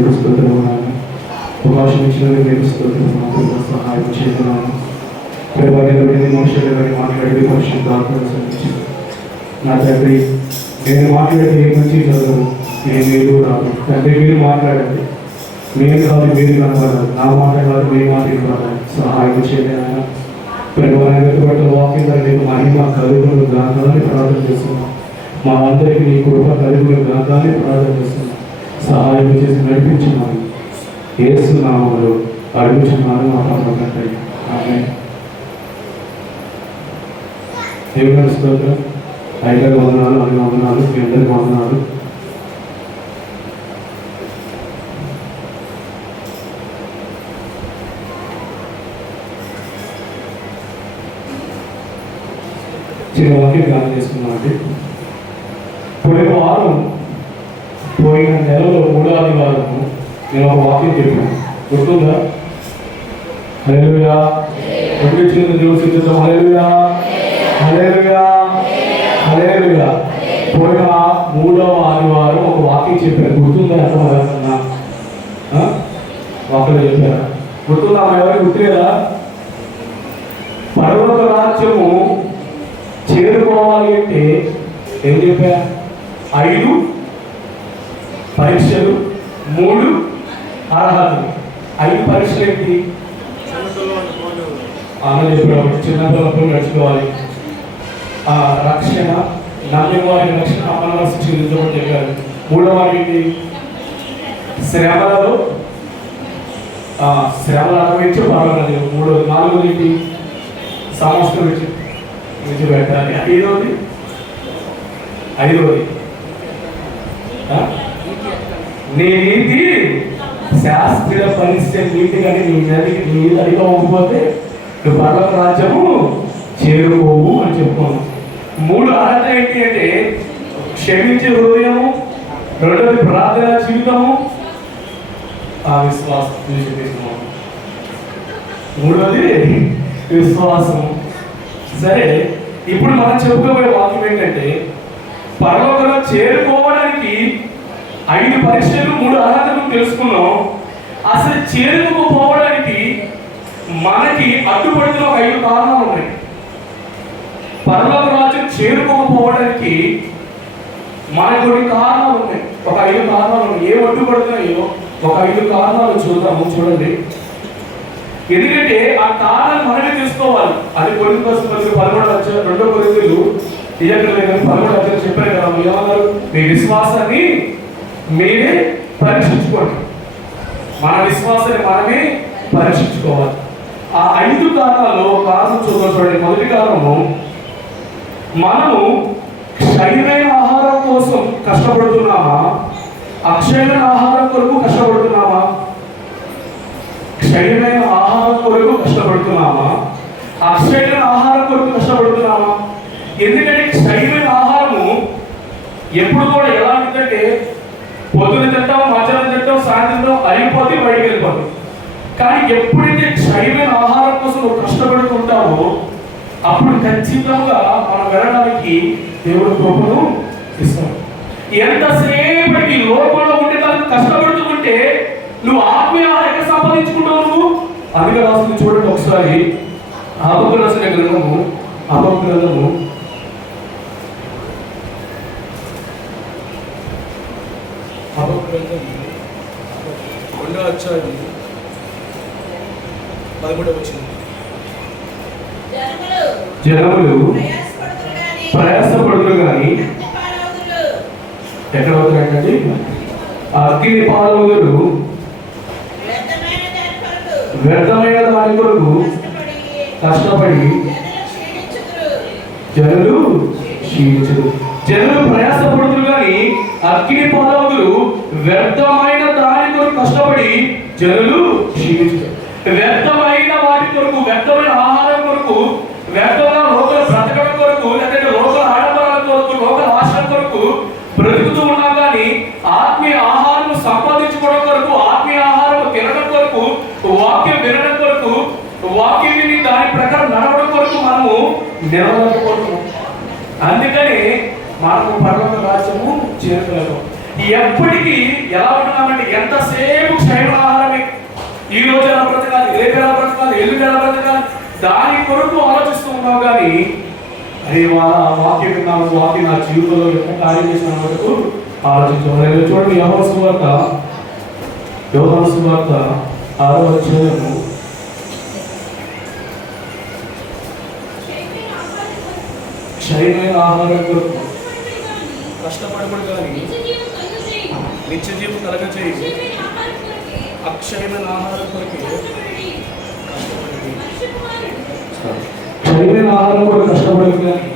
మీకు స్తోత్రమున్నాను. అవకాశం ఇచ్చినందుకు మీకు స్తోత్రమున్నాను. సహాయం చేస్తున్నాను. ప్రభావితమైన మనుషులు గారి మాట్లాడి పరిశుద్ధాత్మను సంధించింది. నా తండ్రి, నేను మాట్లాడితే ఏ మంచి చదువు నేను మీరు రాదు. తండ్రి, మీరు మాట్లాడండి. నేను కాదు మీరు కనపడాలి. నా మాట కాదు మీ మాట ఇవ్వాలి. సహాయం చేయలేనా ప్రభావిత వాక్యం నీకు మహిమ కలుగులు గాంధాన్ని ప్రార్థన చేస్తున్నాం. మా అందరికీ నీ కృప కలుగులు గాంధాన్ని ప్రార్థన చేస్తున్నాం. సహాయం చేసి నడిపించున్నాను. యేసు నామములో అడుగుచున్నాను మా పరమతండ్రి. ఆమేన్. దేవుని స్తోత్రం. ఐదవ వందనాలు, అన్ని వందనాలు, మీ అందరికి వందనాలు. చిన్న వాక్యం జ్ఞానం చేసుకున్నామండి. పోయిన నెలలో 3వ ఆదివారము నేను ఒక వాక్యం చెప్పాను, గుర్తుందా? హల్లెలూయా. చిన్న దేవుడు సిద్ధం. హల్లెలూయా, హల్లెలూయా, హల్లెలూయా. పోయిన 3వ ఆదివారం ఒక వాక్యం చెప్పాను, గుర్తుందా? అర్థమవుతుందా? వాక్యం చెప్పారా? గుర్తుందా? ఎవరికి గుర్తులేదా? పర్వత రాజ్యము చేరుకోవాలి అంటే ఏం చెప్పా? 5 పరీక్షలు, 3 అర్హతలు. 5 పరీక్షలు ఏంటి? చెప్పాడు, చిన్నపిల్లలతో నడుచుకోవాలి, రక్షణ, నమ్మిన వారి రక్షణ అమలు చెల్లించమని చెప్పారు. 3వ ఏంటి? శ్రమలు అనుభవించి పర్వాలేదు. 4వ ఏంటి? సమస్త విడిచిపెట్టాలి. 5వది నీ నీతి శాస్త్రీయ పరిస్థితి నీతి. కానీ నీ నీతి అడిగకపోతే నువ్వు పర్వత రాజ్యము చేరుకోవు అని చెప్పుకున్నాం. 3 అర్హత ఏంటి అంటే క్షమించే హృదయము, 2వది ప్రార్థన జీవితము, విశ్వాసం. 3వది విశ్వాసము. సరే, ఇప్పుడు మనం చెప్పుకోబోయే వాక్యం ఏంటంటే పరలోకంలో చేరుకోవడానికి 5 పరీక్షలు, 3 అర్హతలు తెలుసుకున్నాం. అసలు చేరుకోకపోవడానికి మనకి అడ్డుపడుతున్న 5 కారణాలు ఉన్నాయి. పరలోక రాజ్యం చేరుకోకపోవడానికి మనకు కొన్ని కారణాలు ఉన్నాయి. ఒక 5 కారణాలు ఉన్నాయి. ఏం అడ్డుపడుతున్నాయో ఒక 5 కారణాలు చూద్దాము. చూడండి, ఎందుకంటే ఆ కారణాలు మనమే తెలుసుకోవాలి. అది కొరింథీ పత్రిక 13వ అధ్యాయం 2వ కొరింథీలు 13వ అధ్యాయం చెప్పారు కదా, ఏమన్నారు? మీ విశ్వాసాన్ని మీరే పరీక్షించుకోండి. మన విశ్వాసాన్ని మనమే పరీక్షించుకోవాలి. ఆ 5 కారణాలు కారణం చూద్దాం. చూడండి, మొదటి కారణము, మనము క్షయమైన ఆహారం కోసం కష్టపడుతున్నామా, అక్షయమైన ఆహారం కొరకు కష్టపడుతున్నామా? క్షయమైన ఆహారం కొరకు కష్టపడుతున్నామా, అక్షయమైన ఆహారం కొరకు కష్టపడుతున్నామా? ఎందుకంటే క్షయమైన ఆహారము ఎప్పుడు కూడా ఎలా ఉంటుందంటే పొద్దున తింటాం, మధ్యాహ్నం తింటాం, సాయంత్రం అయిపోతే బయటికి వెళ్ళిపోతాం. కానీ ఎప్పుడైతే క్షయమైన ఆహారం కోసం నువ్వు కష్టపడుతుంటావో అప్పుడు ఖచ్చితంగా మనం వెళ్ళడానికి దేవుడు కృపను ఇస్తాడు. ఎంతసేపటికి లోపల ఉండే దానికి కష్టపడుతూ ఉంటే నువ్వు ఆత్మీయ ఎక్కడ సంపాదించుకుంటావు నువ్వు? అందుకే రాస్తుంది, చూడండి ఒకసారి హబక్కు రాసిన గ్రంథము, హబక్కు గ్రంథము 2వ అధ్యాయం 13వ వచనం. జనములు ప్రయాసపడుతురు గాని ఎక్కడ అవుతారంటే అగ్ని పాలవుదురు, వ్యర్థమైన దాని కొరకు కష్టపడి జనులు క్షీణించుదురు. జనులు ప్రయాసపడుతురు కానీ అగ్ని పాలవుదురు, వ్యర్థమైన దాని కొరకు కష్టపడి జనులు క్షీణించుదురు. వ్యర్థమైన వాటి కొరకు, వ్యర్థమైన ఆహారం కొరకు, వ్యర్థమైన లోకల బ్రతకడం కొరకు, లేదంటే లోకల ఆడంబరాల కొరకు, లోకల ఆశల కొరకు బ్రతుకుతూ ఉన్నాం. కానీ ఆత్మీయ ఆహారం సంపాదించుకోవడం కొరకు, ఆత్మీయ ఆహారం తినడం కొరకు, వాక్యం వినడం కొరకు, వాక్యం విని దాని ప్రకారం నడవడం కొరకు మనము నిలవలేకపోతున్నాం. అందుకని మనము పరలోక రాజ్యము చేరుకోలేము. ఎప్పటికీ ఎలా ఉంటున్నామంటే ఎంతసేపు క్షయమ ఆహారమే. ఈ రోజు ఎలా బ్రతకాలి, రేపు ఎలా బ్రతకాలి, ఎల్లుండి ఎలా బ్రతకాలి, దాని కొరకు ఆలోచిస్తూ ఉన్నాం. కానీ అరే వాక్యం విన్నాము, వాక్యం నా జీవితంలో ఎంత కార్యం చేసిన వరకు ఆలోచించాము. చూడండి యోహాను సువార్త 6వ అధ్యాయము క్షయమైన ఆహారం కొరకు కష్టపడకూడదు కానీ నిత్య జీవం కలగచేయి. అక్షయమైన ఆహారం కొరకు క్షయమైన ఆహారం కొరకు కష్టపడదు కానీ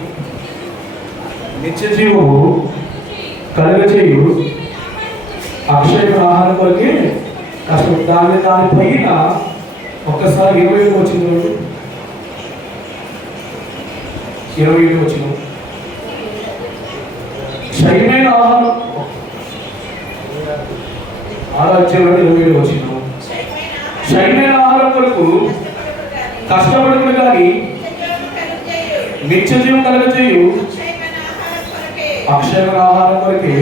నిత్య జీవము కలగచేయు. అక్షయమైన ఆహారం కొరకే కష్టం. దానిపైన ఒక్కసారి 20 వచ్చింది, 20 వచ్చిన క్షయమైన ఆహారం 6వ అధ్యాయంలో 20 వచ్చిన క్షయమైన ఆహారం కొరకు కష్టపడకూడదు కానీ నిత్య జీవం కలగచేయు. అక్షయమైన ఆహారం కొరకే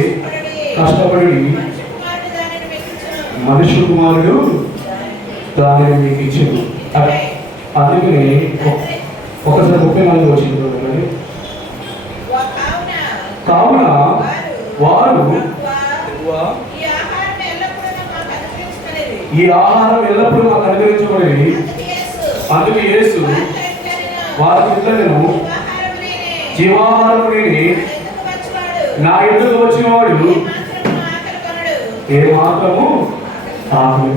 కష్టపడి మనుష్య కుమారుడు దానిని మీకు ఇచ్చింది. అందుకని ఒకసారి 34 వచ్చింది. కావున వారు ఈ ఆహారం ఎల్లప్పుడూ మాకు అనుగ్రహించబడేది. అందుకే యేసు వారి పిల్లలను జీవాహారం లేని నా ఎదుగు వచ్చిన వాడు ఏ మాత్రము ఆకలి.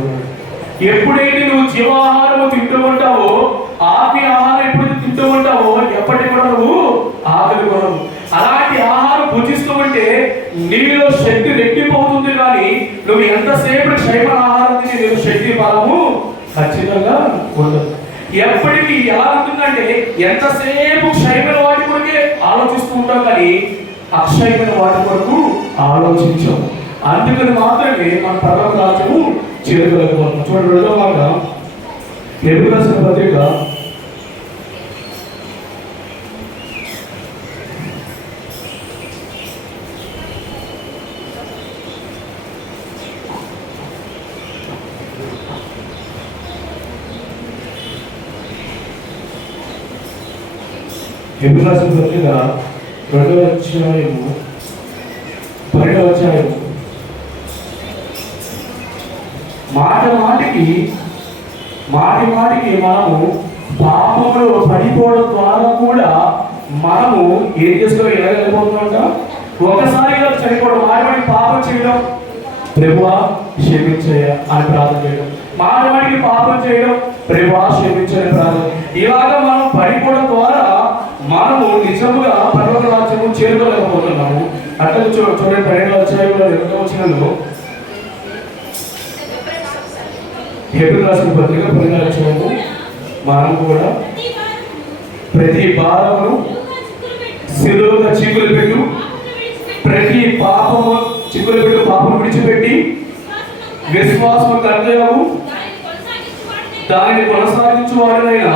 ఎప్పుడైతే నువ్వు జీవాహారము తింటూ ఉంటావో, ఆత్మీయ ఆహారం ఎప్పుడైతే తింటూ ఉంటావో ఎప్పటికి కూడా నువ్వు ఆకలి కొనవు. అలాంటి ఆహారం భుజిస్తూ ఉంటే నీలో శక్తి రెట్టిపోతుంది. కానీ నువ్వు ఎంతసేపు క్షయమ ఆహారం తిని నీకు శక్తి బలము ఖచ్చితంగా ఉండదు. ఎప్పటికీ ఎలా ఉంటుందంటే ఎంతసేపు క్షయమైన వాటి కొరకే ఆలోచిస్తూ ఉంటాం కానీ అక్షయమైన వాటి కొరకు ఆలోచించాం. అందుకని మాత్రమే మన పరమ రాజ్యము చేరుకోలేకపోతున్నాం. చూడండి 2వ మాట హెబ్రీ రాసిన పత్రిక 2వ అధ్యాయము 12వ అధ్యాయము మాటి మాటికి మనము పాపములో పడిపోవడం ద్వారా కూడా మనము ఏం చేసుకో ఎలాగలిపోతుందంట. ఒకసారిగా చనిపోవడం, మాటి పాపం చేయడం, ప్రభువా క్షమించయ్య అని ప్రార్థన చేయడం, మాటి పాపం చేయడం, ప్రభువా క్షమించని ప్రార్థన. ఇలాగ మనం పడిపోవడం ద్వారా మనము నిజముగా పరలోక రాజ్యము చేరుకోలేకపోతున్నాము. అట్లా చూడండి 12వ అధ్యాయంలో 2వ వచనంలో హెబ్రీ రాసిన పత్రిక 12వ అధ్యాయము మనం కూడా ప్రతి భారమును సిలువగా చిక్కులు పెట్టు, ప్రతి పాపము చిక్కులు పెట్టు, పాపము విడిచిపెట్టి విశ్వాసము కర్తవ్యము దానిని కొనసాగించు వాడినైనా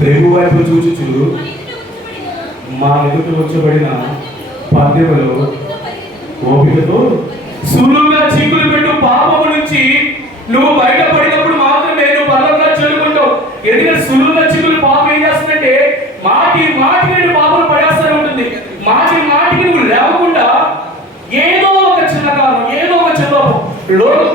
ప్రభు వైపు చూచుచు మా ఎదుట ఉంచబడిన పందెములో ఓపికతో సులువుగా చిక్కులు పెట్టు. పాపము నుంచి నువ్వు బయటపడినప్పుడు మాత్రమే నువ్వు బలంగా చేరుకుంటావు. ఎందుకంటే సులువుగా చిక్కులు పాపం ఏం చేస్తుందంటే మాటికి పాపం పడేస్తూనే ఉంటుంది. మాటికి నువ్వు లేవకుండా ఏదో ఒక చిన్న కారణం, ఏదో ఒక చిన్న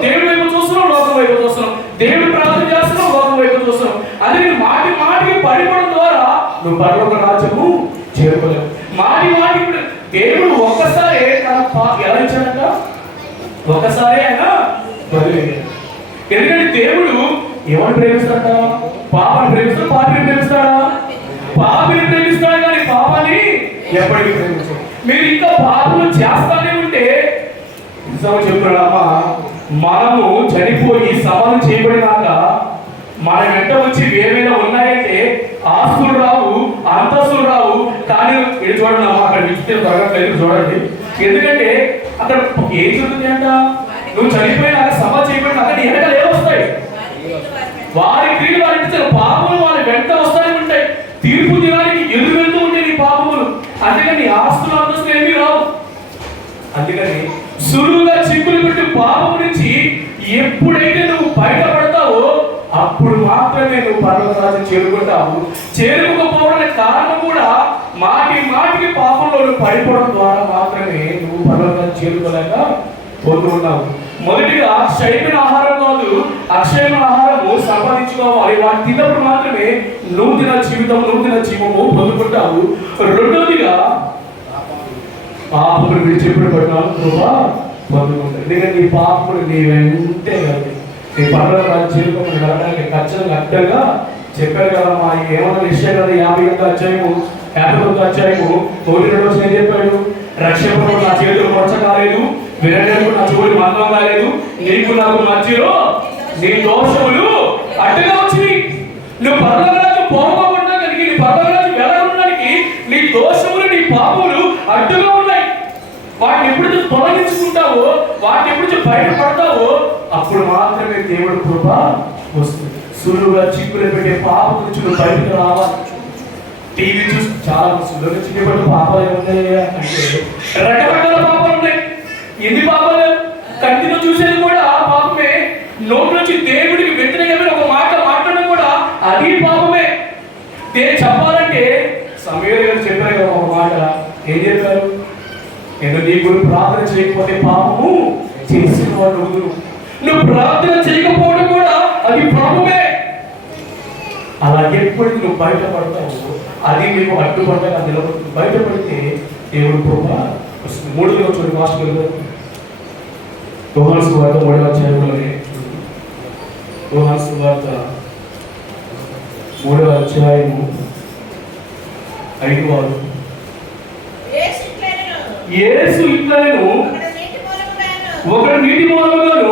దేవుడి వైపు చూస్తున్నావు, లోకం వైపు చూస్తున్నావు, దేవుడి ప్రార్థన చేస్తున్నావు, లోకం వైపు చూస్తున్నావు. అదే మాటికి పడిపోవడం ద్వారా నువ్వు పరలోక రాజ్యము చేరుకోలేవు. మాటికి దేవుడు ఒక్కసారి ఎలా ఇచ్చాడంట, ఒక్కసారి ఆయన వదిలేదు. ఎందుకంటే దేవుడు ఎవరిని ప్రేమిస్తాడ? పాపాన్ని ప్రేమిస్తాడు, పాపిని ప్రేమిస్తాడా? పాపిని ప్రేమిస్తాడు కానీ పాపాన్ని ఎప్పటికీ ప్రేమిస్తాడు. మీరు ఇంకా పాపలు చేస్తానే ఉంటే నిజంగా చెప్తున్నాడమ్మా, మనము చనిపోయి సమాధి చేయబడినాక మన వెంట వచ్చి వేరేలా ఉన్నాయంటే ఆస్తులు రావు, అంతస్తులు రావు. కానీ ఇది చూడండి అమ్మా, అక్కడ విచ్చితే తరగట్లేదు చూడండి. ఎందుకంటే అక్కడ ఏం జరుగుతుంది అంట, నువ్వు చనిపోయినాక సమాధి చేయబడినాక నీ వెనక ఏమొస్తాయి? వారి క్రియలు వారి పాపములు వాళ్ళ వెంట వస్తానే ఉంటాయి. తీర్పు దినానికి ఎదురు వెళ్తూ ఉంటాయి నీ పాపములు. అందుకని నీ ఆస్తులు అంతస్తులు ఏమీ రావు. అందుకని పరలోక రాజ్యం చేరుకుంటావు. చేరుకోకపోవడానికి కారణం కూడా మాటి మాటికి పాపంలో పడిపోవడం ద్వారా మాత్రమే నువ్వు పరలోక రాజ్యం చేరుకోలేక పోతూ ఉన్నావు. మొదటిగా క్షయమైన ఆహారం కాదు, అక్షయమైన ఆహారము సంపాదించుకోవాలి. వాటి తిన్నప్పుడు మాత్రమే నూతన జీవితం, నూతన జీవము పొందుకుంటావు. రెండోదిగా పాపములు విడిచిపెట్టబడినాను కృప పొందుకుంటావు. ఎందుకంటే నీ పాపములు నీ వెంటే కాదు, నీ పరలోక రాజ్యం చేరుకోమని వెళ్ళడానికి ఖచ్చితంగా చెప్పారు కదా. మా ఏమన్నా నిశ్చయం కదా 51వ అధ్యాయము 59వ అధ్యాయము 1-2 ఏం చెప్పాడు? రక్షణ నా చేతులు మొచ్చ కాలేదు, వినడానికి నా చెవులు మందం కాలేదు, నీకు నాకు మధ్యలో నీ దోషములు అడ్డుగా వచ్చినాయి. నువ్వు పరలోక రాజ్యం పోగకుండా కలిగి నీ పరలోక రాజ్యం వెళ్ళడానికి నీ దోషములు, నీ పాపములు అడ్డుగా ఉన్నాయి. వాటిని ఎప్పుడు తొలగించుకుంటావో, వాటిని ఎప్పుడు బయటపడతావో అప్పుడు మాత్రమే దేవుడు కృప వస్తుంది. సులువుగా చిక్కులు పెట్టే పాప నుంచి నువ్వు బయటకు రావాలి. టీవీ చూసి చాలా సులువుగా చిక్కుబడి పాపాలు ఏమున్నాయి అంటే రకరకాల పాపాలు ఉన్నాయి. ఎన్ని పాపాలు? కంటితో చూసేది కూడా పాపమే. నోటి నుంచి దేవుడికి వ్యతిరేకమైన ఒక మాట మాట్లాడడం కూడా అది పాపమే. చెప్పాలంటే సమయంలో చెప్పారు కదా ఒక మాట. ఏం చెప్పారు? నేను నీ గురించి ప్రార్థన చేయకపోతే పాపము చేసిన వాడు నువ్వు ప్రార్థన చేయకపోవడం కూడా అది పాపమే. అలా ఎప్పటికీ నువ్వు బయటపడతావు, అది నీకు అడ్డుపడగా నిలబడుతుంది. బయటపడితే దేవుడు కృప వస్తుంది. 3వ చూడు మాస్టర్ యోహాను సువార్త 3వ అధ్యాయంలోనే, యోహాను సువార్త 3వ అధ్యాయము 5వ యేసు ఇట్లనెను, ఒకడు నీటి మూలముగాను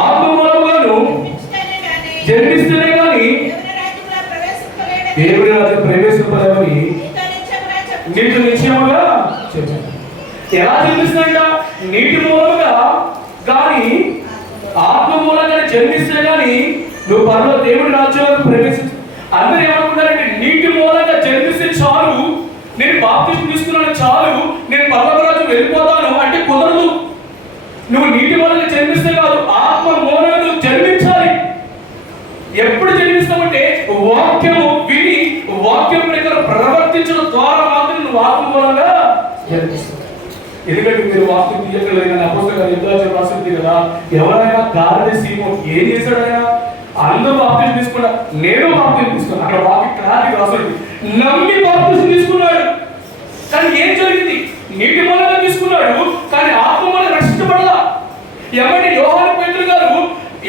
ఆత్మ మూలముగాను జన్మిస్తేనే కానీ దేవుడి రాజ్యం ప్రవేశింపలేమని నీకు నిశ్చయముగా చెప్పాను. ఎలా జన్మిస్తాడంట? నీటి మూలముగా కానీ ఆత్మ మూలంగా జన్మిస్తే కానీ నువ్వు పరలోక దేవుడి రాజ్యంలోకి ప్రవేశించు. అందరూ ఏమనుకుంటారంటే నీటి మూలంగా జన్మిస్తే చాలు, నేను బాప్తిస్మం తీసుకున్నాను చాలు, నేను పరలోక రాజ్యం వెళ్ళిపోతాను అంటే కుదరదు. నువ్వు నీటి మూలంగా జన్మిస్తే కాదు, ఆత్మ మూలంగా నువ్వు జన్మించాలి. ఎప్పుడు జన్మిస్తామంటే వాక్యము విని వాక్యం ప్రకారం ప్రవర్తించడం ద్వారా మాత్రం నువ్వు ఆత్మ మూలంగా జన్మిస్తావు. ఎందుకంటే మీరు వాక్యం తీయగలరు కానీ అపోస్తలులు ఎంతో రాసింది కదా. ఎవరైనా గారెడి సీమోన్ ఏం చేశాడు? ఆయన అందరూ బాప్తిస్మం తీసుకున్నా, నేను బాప్తిస్మం తీసుకున్నాను. అక్కడ వాక్యం క్లారిటీ రాసింది. నమ్మి బాప్తిస్మం తీసుకున్నాడు, కానీ ఏం జరిగింది? నీటి మూలంగా తీసుకున్నాడు, కానీ ఆత్మ మూలంగా రక్షించబడలా. ఎవరి యోహాను పేతురు గారు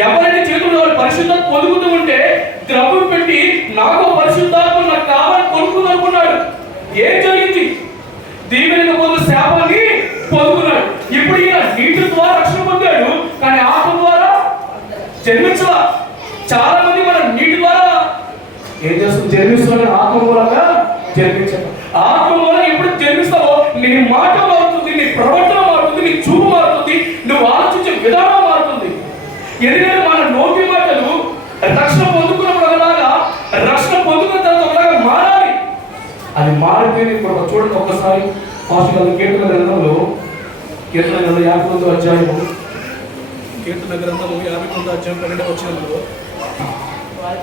ఎవరైతే చేతుల్లో పరిశుద్ధాత్మ పొందుకుంటూ ఉంటే ద్రవ్యం పెట్టి నాకు పరిశుద్ధాత్మ నాకు కావాలని కొనుక్కుందనుకున్నాడు. ఏం జరిగింది? దీవెనగా పొందు శాపాన్ని పొందుకున్నాడు. ఇప్పుడు ఈయన నీటి ద్వారా రక్షణ పొందాడు, కానీ ఆత్మ ద్వారా జన్మించలా. చాలా మంది మనం నీటి ద్వారా ఏం చేస్తుంది? జన్మిస్తున్నాడు, ఆత్మ మూలంగా జన్మించాడు. ఆత్మ మూలంగా ఎప్పుడు జన్మిస్తావో నీ మాట మారుతుంది, నీ ప్రవర్తన మారుతుంది, నీ చూపు మారుతుంది, నువ్వు ఆలోచించే విధానం మారుతుంది. ఎందుకంటే మన నోటి మాటలు రక్షణ పొందుకున్నప్పుడులాగా రక్షణ పొందుకున్న తర్వాత ఒకలాగా మారాలి. అది మారిపోయింది. ఇప్పుడు చూడండి ఒక్కసారి పాస్టర్ కీర్తన గ్రంథంలో 51వ అధ్యాయము, కీర్తన గ్రంథము 51వ అధ్యాయం 12వ వచనంలో వారి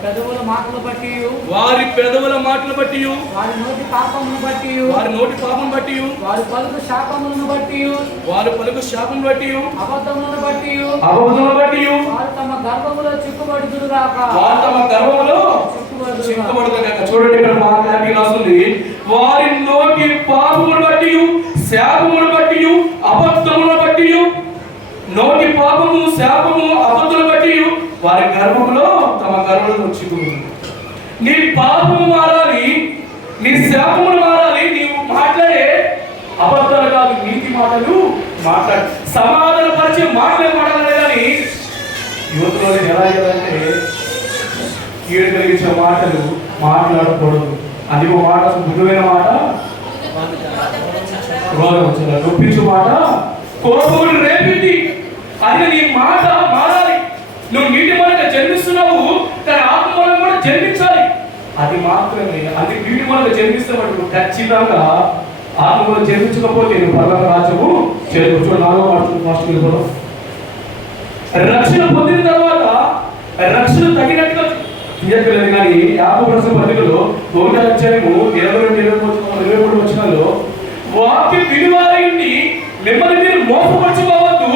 పెదవుల మాటలు బట్టి వారి నోటి పాపమును బట్టి వారి పలుకు శాపములను బట్టి అబద్ధములను బట్టి వారు తమ గర్భములో చిక్కుబడుదురు గాక. చూడండి ఇక్కడ మాట్లాడి రాస్తుంది. వారి నోటి పాపమును బట్టి శాపమును బట్టి అబద్ధములను బట్టి, నోటి పాపము శాపము అబద్ధములను బట్టి వారి గర్భంలో తమ గర్భంలో చిక్కుకుంది. నీ పాపము మారాలి, నీ శాపములు మారాలి. నీవు మాట్లాడే అబద్ధాలు కాదు, నీతి మాటలు మాట్లాడు. సమాధాన పరిచే మాట్లాడాలి. కానీ యువతలో ఎలా అంటే కీడు కలిగించే మాటలు మాట్లాడకూడదు. అది ఒక మాట, మృదువైన మాట, నొప్పించు మాట, కోపములు రేపింది. అది నీ మాట మారాలి. నువ్వు నీటి మూలంగా జన్మిస్తున్నావు, కానీ ఆత్మ మూలంగా కూడా జన్మించాలి. అది మాత్రమే. అది నీటి మూలంగా జన్మిస్తే నువ్వు ఖచ్చితంగా ఆత్మ మూలంగా జన్మించకపోతే నువ్వు పరలోక రాజ్యము చేరుకోవచ్చు. 4వ మాస్టర్ రక్షణ పొందిన తర్వాత రక్షణ తగినట్టుగా తీయట్లేదు కానీ యాకోబు రాసిన పత్రికలో 1వ అధ్యాయము 22-23 వచనాల్లో వాక్యం వినివారైంది మిమ్మల్ని మీరు మోసపరచుకోవద్దు,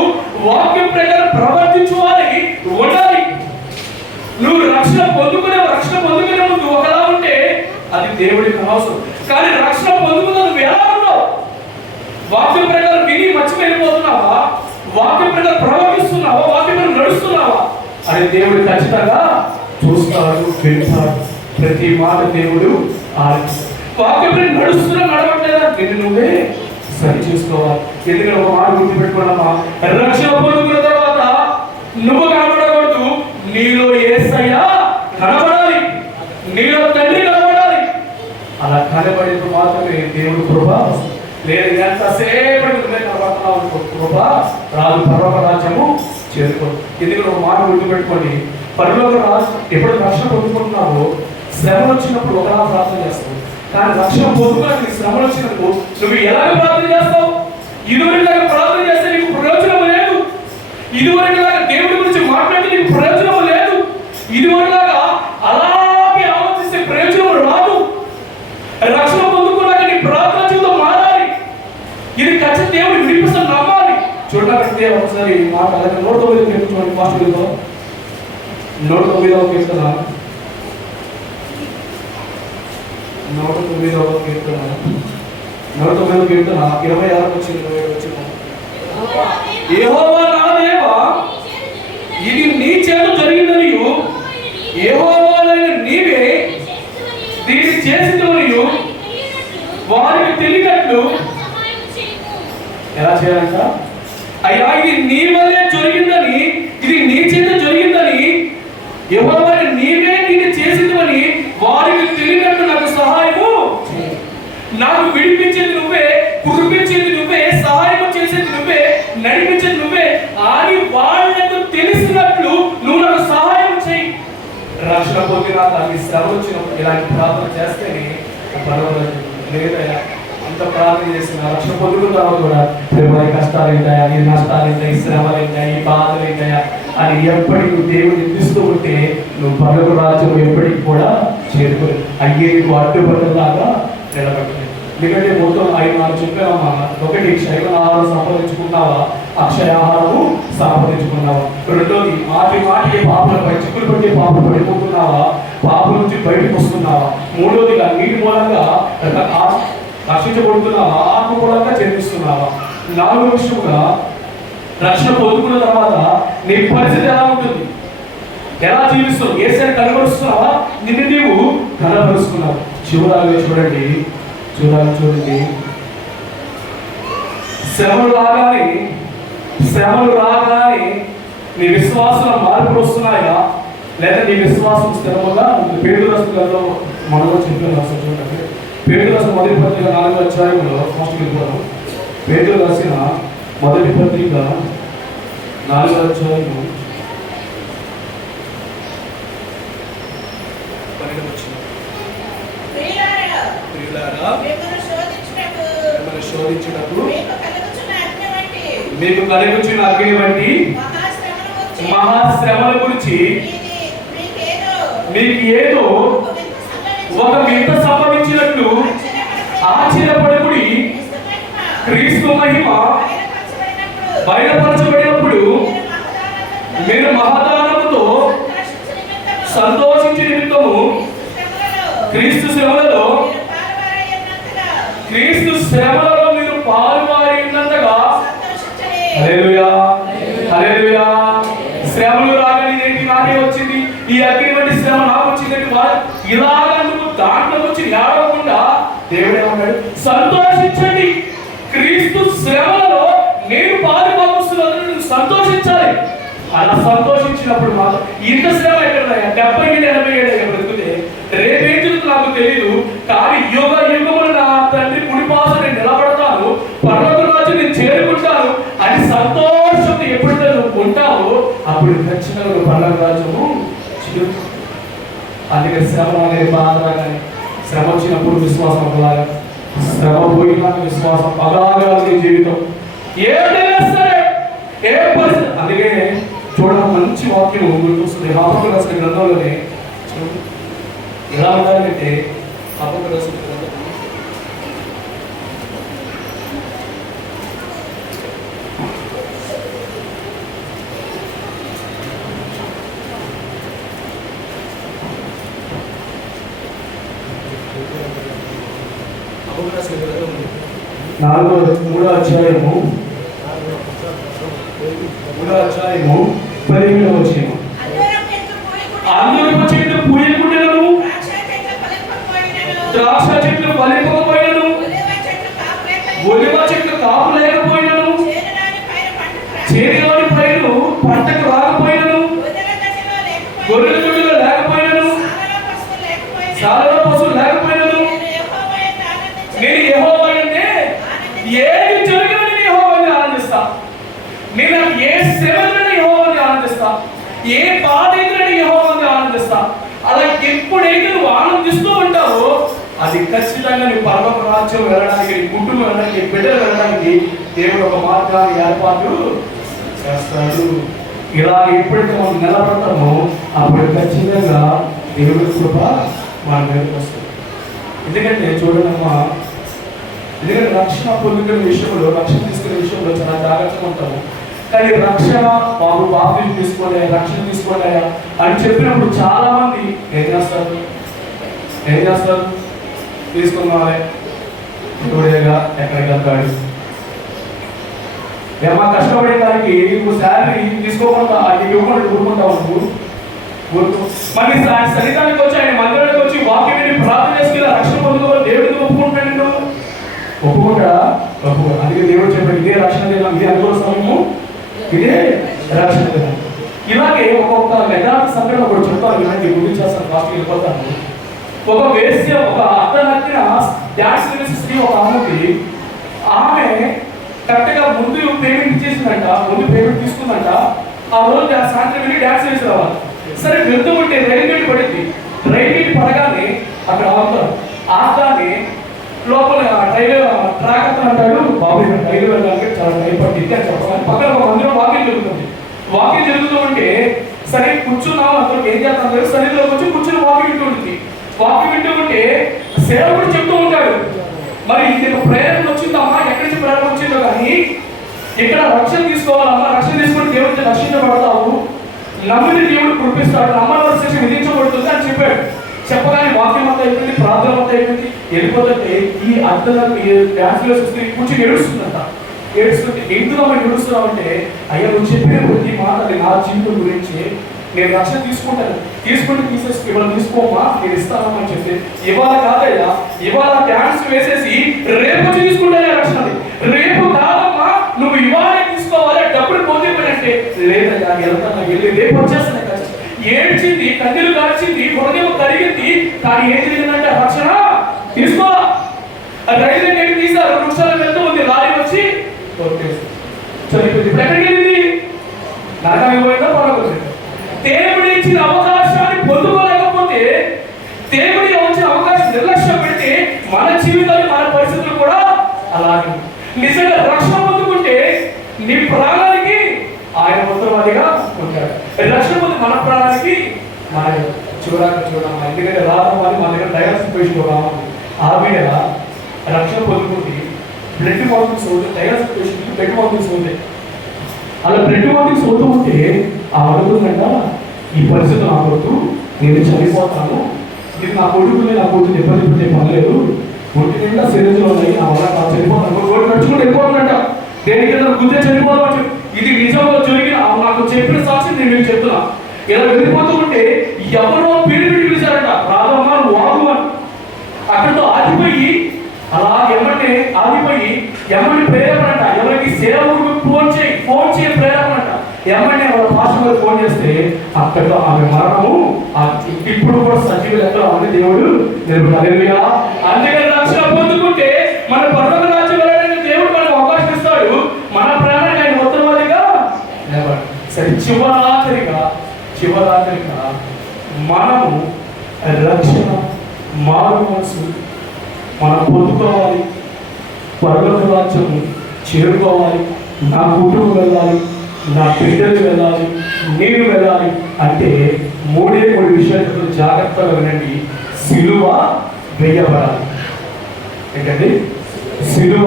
వాక్యం ప్రకారం ప్రవర్తించు వారికి ఉండాలి. నువ్వు రక్షణ పొందుకునే ముందు ఒకలా ఉంటే అది దేవుడికి అవసరం. కానీ రక్షణ పొందుకున్న నువ్వు ఎలా ఉన్నావు? వాక్యం ప్రకారం విని మర్చిపోయిపోతున్నావా? వాక్యం ప్రకారం ప్రవర్తిస్తున్నావా? వాక్యం ప్రకారం నడుస్తున్నావా? అని దేవుడు ఖచ్చితంగా చూస్తాడు, వింటాడు. ప్రతి మాట దేవుడు ఆలోచిస్తాడు. వాక్యం ప్రకారం నడుస్తున్నా నడవట్లేదా నిన్ను నువ్వే సరి చూసుకోవాలి. ఎందుకంటే ఒక మాట గుర్తుపెట్టుకున్నామా, రక్షణ పొందుకున్న తర్వాత నువ్వు కనబడకూడదు, నీలో యేసయ్య కనబడాలి, నీలో తండ్రి కనబడాలి. అలా కనబడేది మాత్రమే దేవుడు కృప. లేదు ఎంతసేపటి కృప రాదు, పరలోక రాజ్యము చేరుకోదు. ఎందుకంటే ఒక మాట గుర్తుపెట్టుకోండి, పరలోక రాజ్యం ఎప్పుడు రక్షణ పొందుకుంటున్నావో శ్రమ వచ్చినప్పుడు ఒకలా ప్రార్థన చేస్తావు. కానీ రక్షణ పొందుకోవడానికి శ్రమలు వచ్చినప్పుడు నువ్వు ఎలాగ ప్రార్థన చేస్తావు? ఇదివరకులాగా ప్రార్థన చేస్తే నీకు ప్రయోజనం లేదు. ఇదివరకులాగా దేవుడి గురించి మాట్లాడితే నీకు ప్రయోజనం లేదు. ఇదివరకులాగా అలాగే ఆలోచిస్తే ప్రయోజనం రాదు. రక్షణ పొందుకున్నాక నీ ప్రార్థన జీవితం మారాలి. ఇది ఖచ్చితంగా దేవుడు వినిపిస్తాను నమ్మాలి. చూడడానికి ఒకసారి మాట అలాగే 109 కీర్తన పాస్టర్లో 109వ కీర్తన 109వ కీర్తన 26 నుంచి 27 వచ్చిన యెహోవా నా దేవా ఇది నీ చేత జరిగిందనియు యెహోవానైన నీవే దీన్ని చేసినవనియు వారికి తెలియనట్లు ఎలా చేయాలంట? అయ్యా ఇది నీ వల్లే జరిగిందని, ఇది నీ చేత జరిగిందని, యెహోవాని నీవే దీన్ని చేసినవని వారికి తెలియనట్లు నాకు సహాయము, నాకు విడిపించేది నువ్వే, కురిపించేది నువ్వే, సహాయం చేసేది నువ్వే, నడిపించేది నువ్వే అని వాళ్ళకు తెలిసినట్లు నువ్వు నాకు సహాయం చేయి. రక్షణ పొందినాక నీ శ్రమ వచ్చినప్పుడు ఇలాంటి ప్రార్థన చేస్తేనే పర్వాలేదు. లేదయా అంత ప్రార్థన చేసిన రక్షణ పొందుకున్న తర్వాత కూడా ఈ కష్టాలు ఏంటాయా, ఈ నష్టాలు ఏంటాయి, ఈ శ్రమలు ఏంటాయా, ఈ బాధలు ఏంటాయా అని ఎప్పటికి నువ్వు దేవుడిని నిందిస్తూ ఉంటే నువ్వు పర్లోక రాజ్యం ఎప్పటికి కూడా చేరుకోలేదు. అయ్యే నీకు అడ్డుపడలాగా నిలబడలేదు. ఎందుకంటే మొత్తం 5-6 చెప్పావమ్మా. ఒకటి క్షయ ఆహారం సంపాదించుకున్నావా, అక్షయ ఆహారము సంపాదించుకున్నావా. రెండోది మాటికి పాపలపై చిక్కులు పట్టి పాపలు పడిపోతున్నావా, పాపల నుంచి బయటకు వస్తున్నావా. మూడోదిగా నీటి మూలంగా రక్షించబడుతున్నావా, ఆత్మ మూలంగా జన్మిస్తున్నావా. 4వ విషయంగా రక్షణ పొందుకున్న తర్వాత నీ పరిస్థితి ఎలా ఉంటుంది, ఎలా జీవిస్తున్నావు, ఏసైని కనబరుస్తున్నావా, నిన్ను నీవు కనబరుస్తున్నావు. చివరాగా చూడండి శ్రమలు రాగానే నీ విశ్వాసంలో మార్పులు వస్తున్నాయా, లేదా నీ విశ్వాసం స్థిరముగా? పేతురు రాసిన మనలో చెప్పిన రాష్ట్రం చూడండి. పేతురు రాసిన మొదటి పత్రిక 4వ అధ్యాయంలో ఫస్ట్ వెళ్ళిపోతాం. పేతురు రాసిన మొదటి పత్రిక 4వ అధ్యాయము 12వ వచనం. శోధించినప్పుడు మీకు కలుగుచున్న అగ్ని వంటి మహాశ్రమల గురించి మీకు ఏదో ఒక వింత సంభవించినట్లు ఆశ్చర్యపడకుడి. క్రీస్తు మహిమ బయలుపరచబడినప్పుడు మీరు మహదానముతో సంతోషించే నిమిత్తము క్రీస్తు శ్రమలలో మీరు పాలువారి ఉన్నంతగా హల్లెలూయా హల్లెలూయా. శ్రమలు రాగానే ఏంటి నాకే వచ్చింది, ఈ అగ్ని వంటి శ్రమ నాకు వచ్చిందంటే ఇలాగా నువ్వు దాంట్లో వచ్చి ఏడవకుండా దేవుడు ఏమన్నాడు, సంతోషించండి. క్రీస్తు శ్రమలలో నేను పాలు పాపుస్తున్నాను, నువ్వు సంతోషించాలి. అలా సంతోషించినప్పుడు మాత్రం ఇంత శ్రమ ఎక్కడ 70 ఏళ్ళు 80 ఏళ్ళు బ్రతుకుతే రేపేంటి నాకు తెలియదు, కానీ యుగ యుగములు నా తండ్రి కుడిపాస నేను నిలబడతాను, పర్వత రాజు నేను చేరుకుంటాను అని సంతోషంతో ఎప్పుడైతే నువ్వు ఉంటావో అప్పుడు ఖచ్చితంగా నువ్వు పర్వత రాజ్యము చేరుకుంటావు. అందుకే శ్రమ అనేది బాధ కానీ శ్రమ వచ్చినప్పుడు విశ్వాసం ఒకలాగా, శ్రమ పోయినాక విశ్వాసం అలాగా నీ జీవితం ఏదైనా సరే ఏ పరిస్థితి. అందుకే చూడ మంచి వాక్యం గుర్తొస్తుంది. హాస్పిటల్ రాసిన గ్రంథంలోనే ఎలా ఉండాలంటే హబక్కూకు రాసిన గ్రంథం మూడో అధ్యాయము 17వ వచనం. అందరూ చెట్లు పూయకుండెను, ద్రాక్ష చెట్లు ఫలింపకపోయినను, ఒలివ చెట్లు కాపు లేకపోయినను, చేతిలోని పైరు పంటకు రాకపోయినను, గొర్రెల దొడ్డిలో లేకపోయినను, శాలలో పశువులు లేకపోయినను, నేను యెహోవాయంటే ఏది జరిగినా నేను యెహోవాని ఆనందిస్తా. నేను ఏ శ్రమలను యెహోవాని ఆనందిస్తా, ఏ బాధ ఎదురని యెహోవాని ఆనందిస్తా. అలా ఎప్పుడైతే నువ్వు ఆనందిస్తూ ఉంటావో అది ఖచ్చితంగా నీ పరలోక రాజ్యం వెళ్ళడానికి, నీ కుటుంబం వెళ్ళడానికి, నీ బిడ్డలు వెళ్ళడానికి దేవుడు ఒక మార్గాన్ని ఏర్పాటు చేస్తాడు. ఇలా ఎప్పుడైతే మనం నిలబడతామో అప్పుడు ఖచ్చితంగా దేవుడి కృప మన మీదకి వస్తుంది. ఎందుకంటే చూడమ్మా, ఎందుకంటే రక్షణ పొందుకునే విషయంలో, రక్షణ తీసుకునే విషయంలో చాలా జాగ్రత్తగా ఉంటాము. కానీ రక్షణ బాబు బాప్తిజం తీసుకోలే, రక్షణ తీసుకోలే అని చెప్పినప్పుడు చాలా మంది ఏం చేస్తారు తీసుకున్నారే దేవుడేగా ఎక్కడికి వెళ్తాడు. ఏమా కష్టపడే దానికి నువ్వు శాలరీ తీసుకోకుండా అది ఇవ్వకుండా ఊరుకుంటావు. నువ్వు మళ్ళీ సన్నిధానికి వచ్చి ఆయన మందిరానికి వచ్చి వాక్యం విని ప్రార్థన చేసుకుని రక్షణ పొందుకోవాలి దేవుడికి ఒప్పుకుంటాడు. ఒప్పుకుంటాడా? ఒప్పుకోడు. అందుకే దేవుడు చెప్పాడు ఇదే రక్షణ దినం, ఇదే అనుకూల సమయము, ఇదే రక్షణ దినం. ఇలాగే ఒక్కొక్క యథార్థ సంఘటన కూడా చెప్తాను. ఇలాంటి గురించి చేస్తాను, రాష్ట్రం వెళ్ళిపోతాను. ఒక వేశ్య, ఒక అర్ధనగ్న డాన్స్ వేసే స్త్రీ ఒక ఆమె కరెక్ట్గా ముందు పేమెంట్ ఇచ్చేసిందంట, ముందు పేమెంట్ తీసుకుందంట. ఆ రోజు సాయంత్రం వెళ్ళి డాన్స్ వేసి రావాలి. సరే వెళ్తూ ఉంటే రైలు గేట్ పడింది. రైలు గేట్ పడగానే అక్కడ ఆగుతారు. ఆగానే లోపల ట్రాక్ అతను అంటాడు, బాబు రైలు వెళ్ళడానికి చాలా టైం పట్టింది అని చెప్పాలి. పక్కన ఒక మందిరం వాకింగ్ జరుగుతుంది. వాకింగ్ జరుగుతూ ఉంటే సరే కూర్చున్నాం, అతను ఏం చేస్తాను సరిలోకి వచ్చి కూర్చుని వాకింగ్ వింటూ ఉంటుంది. వాకింగ్ వింటూ ఉంటే సేవకుడు చెప్తూ ఉంటాడు, మరి ఇది ప్రేరణ వచ్చిందమ్మా, ఎక్కడి నుంచి ప్రేరణ వచ్చిందో కానీ ఇక్కడ రక్షణ తీసుకోవాలమ్మా, రక్షణ తీసుకుని దేవుడికి రక్షించబడతావు, నమ్మిని దేవుడు కురిపిస్తాడు, నమ్మని శిక్ష విధించబడుతుంది అని చెప్పాడు. చెప్పగానే వాక్యం అంతా అయిపోయింది, ప్రార్థన అంతా అయిపోయింది. వెళ్ళిపోతుంటే ఈ అర్థం డాన్స్ వేసి కూర్చొని ఏడుస్తుంది. ఎందుకు అమ్మ ఏడుస్తున్నావు అంటే, అయ్యా నువ్వు చెప్పిన ప్రతి మాట నా జీవితం గురించి నేను రక్షణ తీసుకుంటాను, తీసేసి ఇవాళ తీసుకోమా, నేను ఇస్తానమ్మా అని చెప్పి ఇవాళ కాదయ్యా, ఇవాళ డాన్స్ వేసేసి రేపు వచ్చి తీసుకుంటానే రక్షణ. రేపు కాదమ్మా, నువ్వు ఇవాళే తీసుకోవాలి, డబ్బులు పొందిపోయినట్టే. లేదయ్యా వెళ్తాను, వెళ్ళి రేపు వచ్చేస్తాను. ఏడ్చింది, కన్నీరు కార్చింది, హృదయం కరిగింది. కానీ ఏం జరిగిందంటే రక్షణ తీసుకోవాలా. రైలు గేట్ తీసారు, 2 నిమిషాలు వెళ్తూ ఉంది, లారీ వచ్చి చనిపోయింది. ఇప్పుడు ఎక్కడికి వెళ్ళింది? నరకానికి పోయిందా? పడకపోయింది. దేవుడు ఇచ్చిన అవకాశాన్ని పొందుకోలేకపోతే, దేవుడి వచ్చిన అవకాశం నిర్లక్ష్యం పెడితే మన జీవితాలు, మన పరిస్థితులు కూడా అలాగే. నిజంగా రక్షణ పొందుకుంటే నీ ప్రాణానికి ఆయన ఉత్తరవాదిగా ఉంటాడు. రక్షణ పొంది మన ప్రాణానికి మన చూడమ్మా. ఎందుకంటే రావాలి మన దగ్గర డయాలసిస్ పేషెంట్ రావాలి. ఆవిడ రక్షణ పొందుకుంటే బ్లడ్ వామిటింగ్స్ అవుతాయి. డయాలసిస్ పేషెంట్కి బ్లడ్ వామిటింగ్స్ అవుతాయి. అలా బ్లడ్ వామిటింగ్స్ అవుతూ ఉంటే ఆ అనుకుందంట, ఈ పరిస్థితి నా కొడుకు, నేను చనిపోతాను, ఇది నా కొడుకునే, నా కొడుకు దెబ్బతిప్పుతే పర్లేదు, ఒంటి నిండా శరీరంలో ఉన్నాయి, నా వల్ల నా చనిపోతాను, రోడ్డు నడుచుకుంటూ వెళ్ళిపోతానంట. దేనికి గుద్దే చనిపోతాం. ఇది నిజంగా జరిగిన నాకు చెప్పిన సాక్షి నేను మీకు చెప్తున్నా. ఇలా వెళ్ళిపోతూ ఉంటే ఎవరో పీడి పిలిచారంట, రాదమ్మా నువ్వు వాగు అని. అక్కడితో ఆగిపోయి అలా ఎమ్మని ప్రేరేపణంట. ఎవరికి సేవకుడికి ఫోన్ చేయ ప్రేరేపణంట. ఎమ్మని వాళ్ళ పాస్టర్ ఫోన్ చేస్తే అక్కడితో ఆమె మరణము ఇప్పుడు కూడా సజీవ లెక్కలో అని దేవుడు నిలుపుతాడు. అందుకని రక్షణ పొందుకుంటే మన పరలోక రాజ్యం వెళ్ళడానికి దేవుడు మనకు అవకాశం ఇస్తాడు. మన ప్రాణాన్ని ఆయన ఉత్తరవాదిగా నిలబడి. సరే చివరాఖరిగా మనము రక్షణ మారు మనసు మనం పొందుకోవాలి, పరలోక రాజ్యం చేరుకోవాలి, నా కుటుంబం వెళ్ళాలి, నా బిడ్డలు వెళ్ళాలి, నేను వెళ్ళాలి అంటే మూడు విషయాలు జాగ్రత్తగా వినండి. సిలువ వేయబడాలి. ఏంటండి? సిలువ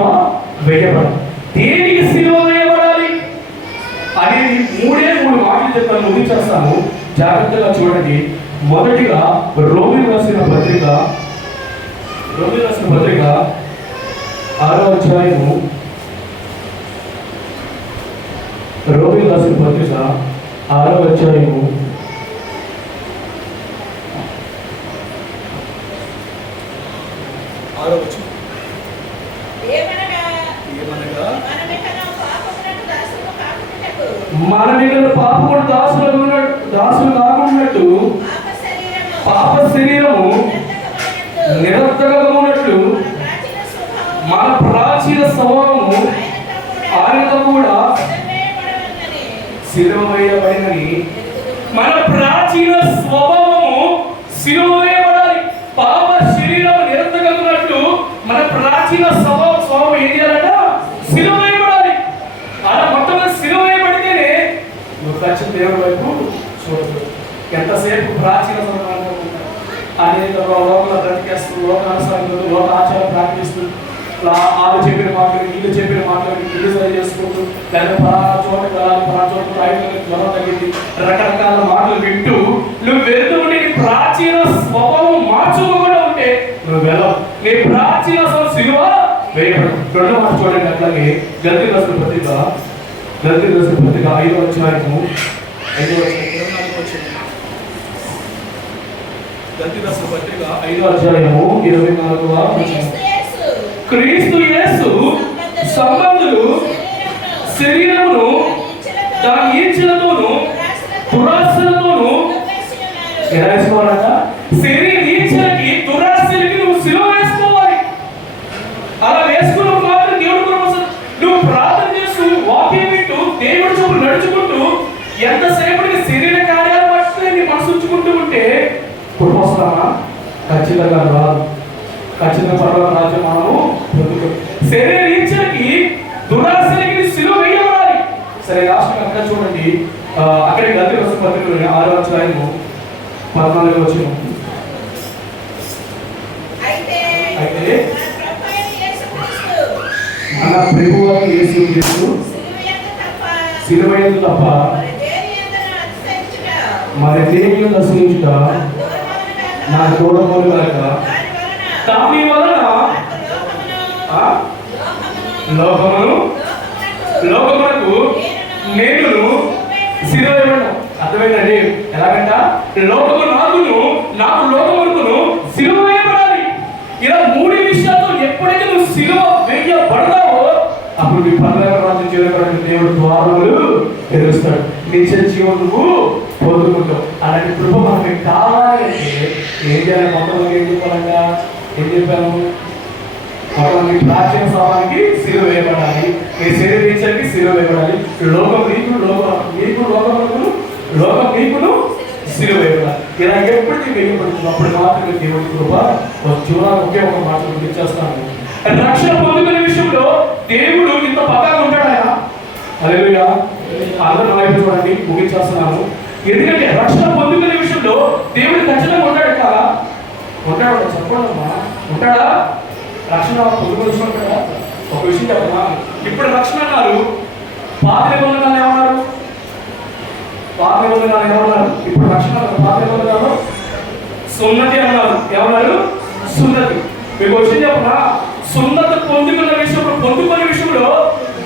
వేయబడాలి. దేనికి సిలువ వేయబడాలి అనేది మూడు మాటలు చెప్తాను, ముగించేస్తాను. జాగ్రత్తగా చూడండి. మొదటిగా రోమిలకు రాసిన పత్రిక 6వ అధ్యాయము, రోమిలకు రాసిన పత్రిక 6వ అధ్యాయము 6వ వచనం. మనమికను పాపమును దాసులు కాకున్నట్టు పాప శరీరము నిరర్థకమున్నట్లు మన ప్రాచీన స్వభావము ఆయనతో కూడా సిలువ వేయబడినని. మన ప్రాచీన స్వభావము సిలువ వేయబడాలి. పాప శరీరము నిరర్థకమున్నట్టు మన ప్రాచీన స్వభావం ఏం చేయాలంట? సిలువ వేయబడాలి. అలా మొట్టమొదటి సిలువ వేయబడితేనే నువ్వు ఖచ్చితంగా దేవుడి వైపు చూడదు. ఎంతసేపు ప్రాచీన అనేక లోకంలో బ్రతికేస్తూ, లోకానుసారంగా లోక ఆచారం ప్రాక్టిస్తూ, వాళ్ళు చెప్పిన మాటలు వీళ్ళు చెప్పిన మాటలు వీళ్ళు సరి చేసుకుంటూ, లేదా పలానా చోటకి వెళ్ళాలి, పలానా చోట రైతులకు జ్వరం తగ్గింది, రకరకాల మాటలు వింటూ నువ్వు వెళ్తూ ఉంటే నీ ప్రాచీన స్వభావం మార్చుకోకుండా ఉంటే నువ్వు వెళ్ళవు. నీ ప్రాచీన సిలువ వేయబడదు. రెండో మాట చూడండి. అట్లాగే గల్తీ రాసిన పత్రిక 5వ అధ్యాయము 5వ గల్తీ రాసిన పత్రిక 5వ అధ్యాయము 24వ వచనం. క్రీస్తు యేసు సంబంధులు శరీరమును దాని ఈర్ష్యలతోను దురాశలతోను ఎలా వేసుకోవాలంట? శరీర ఈర్ష్యలకి దురాశలకి నువ్వు సిలువ వేసుకోవాలి. అలా వేసుకున్నప్పుడు మాత్రం దేవుడు కూడా నువ్వు ప్రార్థన చేస్తూ వాక్యం వింటూ దేవుడి చూపు నడుచుకుంటూ ఎంతసేపటికి శరీర కార్యాలు పట్ల నీ మనసు ఉంచుకుంటూ ఉంటే కుటుంబ వస్తామా? ఖచ్చితంగా రాదు. ఖచ్చితంగా పర్వ రాజ్యం మనము పొందుతాం. శరీర ఈర్ష్యలకి దురాశలకి సిలువ వేయబడాలి. సరే, లాస్ట్ అక్కడ చూడండి. అక్కడికి గల్తీ రాసిన పత్రికలో 6వ అధ్యాయము 14వ వచనం. అయితే మన ప్రభువైన యేసుక్రీస్తు సిలువ యందు తప్ప మరి దేని యందు అతిశయించుట నాకు దూరమవును గాక. దాని వలన లోకమునకు నేనును సిలువ వేయబడను. అర్థమైందండి? ఎలాగంట? లోకము నాకును, నాకు లోకమునకును సిలువ వేయబడాలి. ఇలా మూడు విషయాలతో ఎప్పుడైతే నువ్వు సిలువ వేయబడతావో అప్పుడు నీ పరలోక రాజ్యం చేరబడిన దేవుడు ద్వారములు తెరుస్తాడు. నిత్య జీవం నువ్వు పొందుకుంటావు. అలాంటి కృప మనకి కావాలంటే ఏం చేయాలి? మొత్తం ఏం చెప్పాలంట? ఏం చెప్పాను? మొత్తం ప్రాచీన స్వభావానికి సిలువ వేయబడాలి. నీ శరీరానికి సిలువ వేయబడాలి. లోకం నీకును సిలువ వేయబడాలి. ఇలా ఎప్పటికీ వేయబడుతుంది అప్పుడు మాత్రమే దేవుడి కృప చూడాలి. ఒకే ఒక మాట గుర్తించేస్తాను. రక్షణ పొందుకునే విషయంలో దేవుడు ఇంత పక్కాగా ఉంటాడు. ఆయన హల్లెలూయా. అందరూ నా వైపు చూడండి, ముగించేస్తున్నాను. ఎందుకంటే రక్షణ పొందుకునే విషయంలో దేవుడు ఖచ్చితంగా ఉంటాడు కదా. ఉంటాడు. చెప్పండమ్మా, ఉంటాడా? రక్షణ పొందుకునే విషయం ఉంటాడా? ఒక విషయం చెప్పమ్మా. ఇప్పుడు రక్షణ అన్నారు, పాత నిబంధనలు ఏమన్నారు? ఇప్పుడు రక్షణ పాత నిబంధనలు సున్నతి అన్నారు. ఏమన్నారు? సున్నతి. మీకు విషయం చెప్పనా? సున్నతి పొందుకునే విషయంలో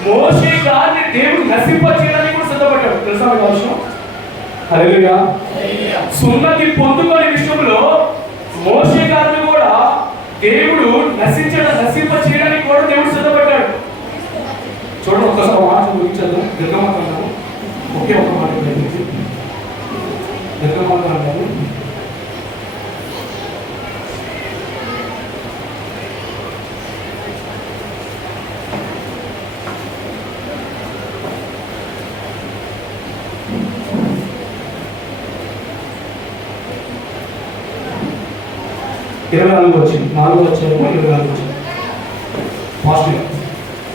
మోషే గారిని దేవుడు నశింపచేయడానికి కూడా సిద్ధపడ్డాడు. తెలుసా మీకు విషయం? హల్లెలూయా. సున్నతి పొందుకునే విషయంలో మోషే గారిని కూడా దేవుడు నశింపచేయడానికి కూడా దేవుడు సిద్ధపడ్డాడు. చూడండి, ఒక్కసారి మాట ముగించదు. దుర్గమాతన్నాను ఒకే ఒక మాట దుర్గమాత అంటారు. ఇరవై 4 వచ్చింది. 4 వచ్చేమో 24 వచ్చింది. ఫాస్ట్గా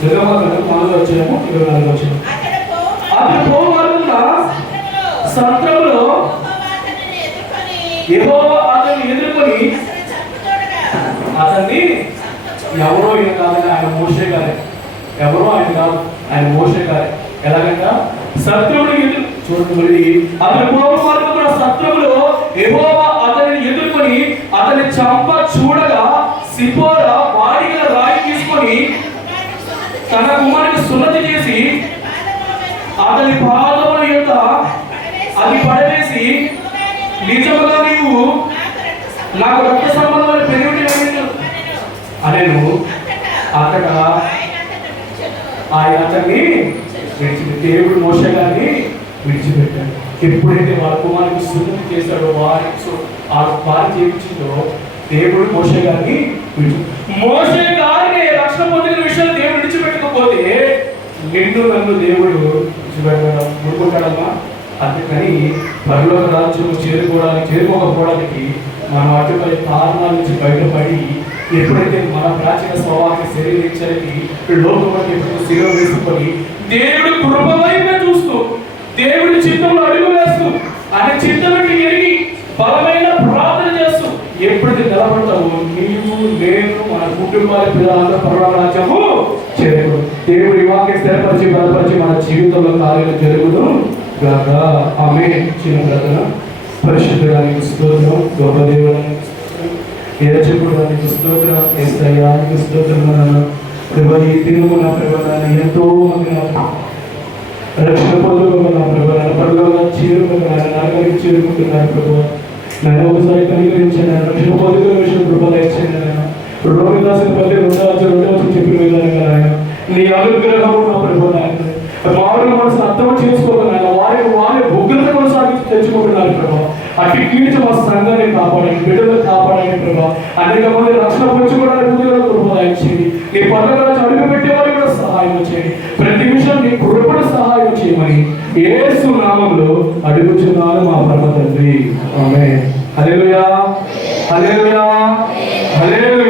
దుర్గమాత 4 వచ్చేమో 24 వచ్చింది. అతడు పోవు మార్గమున సత్రములో యెహోవా అతన్ని ఎదుర్కొని అతన్ని ఎవరో ఈయన కాదని ఆయన మోషే గారే, ఎవరో ఆయన కాదు, ఆయన మోషే గారే. ఎలాగంట శత్రువుని ఎదురు చూడండి మళ్ళీ అతని పోవు మార్గమున సత్రములో యెహోవా అతనిని ఎదుర్కొని అతని చంప చూడగా సిపోరా వాడిగల రాయి తీసుకొని తన కుమారునికి సున్నతి చేసి అతని పాదముల యొక్క అది పడవేసి, నిజముగా నీవు నాకు రక్త సంబంధమైన పెరుగుటి అనేను. అక్కడ ఆయన అతన్ని విడిచిపెట్టి దేవుడు మోషే గారిని విడిచిపెట్టాడు. ఎప్పుడైతే వాళ్ళ కుమారునికి సున్నతి చేశాడో వారి చేయించిందో దేవుడు మోషే గారిని మోషే గారిని రక్షణ పొందిన విషయాలు దేవుడు విడిచిపెట్టకపోతే నిన్ను నన్ను దేవుడు విడిచిపెట్టడం ఊరుకుంటాడమ్మా. అందుకని పరలోక రాజ్యం చేరుకోకపోవడానికి మన వాటిపై కారణాల నుంచి బయటపడి ఎప్పుడైతే మన ప్రాచీన స్వభావాన్ని శరీరించడానికి లోకమని ఎప్పుడు శిలో వేసుకొని దేవుడు కృప వైపుగా చూస్తూ దేవుడి చిత్తంలో అడుగు వేస్తూ ఆయన చిత్తాన్ని ఎరిగి బలమైన ప్రార్థన చేస్తూ ఎప్పుడైతే నిలబడతావో నీవు నేను మన కుటుంబాల పిల్లలందరూ పరలోక రాజ్యము చేరుకో. దేవుడి వాక్యం స్థిరపరిచి బలపరిచి మన జీవితంలో కార్యాలు జరుగును గాక. ఆమేన్. చిన్న ప్రార్థన. పరిశుద్ధుడానికి స్తోత్రం, గొప్ప దేవుడానికి ఏరచెప్పుడానికి స్తోత్రం, యేసయ్యానికి స్తోత్రం. ప్రభు ఈ దినము నా ప్రభావాన్ని ఎంతో మంది రక్షణ పొందుకోగల ప్రభావాన్ని పరలోగా చేరుకోగల నరకానికి చేరుకుంటున్నారు ప్రభు. నన్ను ఒకసారి కనికరించాను, రక్షణ పొందుకునే విషయం కృపలు ఇచ్చాను. రోమిదాసుని పల్లె 2:2 చెప్పిన విధానంగా ఆయన నీ అనుగ్రహము నా ప్రభు నాయన వారు మనసు అర్థం చేసుకోగలను, వారి ఉగ్రత కొనసాగించి తెచ్చుకుంటున్నారు ప్రభావ. అటు కీర్తి మా సంఘాన్ని కాపాడండి, బిడ్డలు కాపాడండి ప్రభావ. అనేక మంది రక్షణ పంచుకోవడానికి ఉద్యోగాలు కృపదాయం చేయండి. నీ పనుల అడుగు పెట్టే వారికి కూడా సహాయం చేయండి. ప్రతి విషయం నీ కృపను సహాయం చేయమని యేసు నామములో అడుగుచున్నాను మా పరమ తండ్రి. ఆమేన్. హల్లెలూయా, హల్లెలూయా, హల్లెలూయా.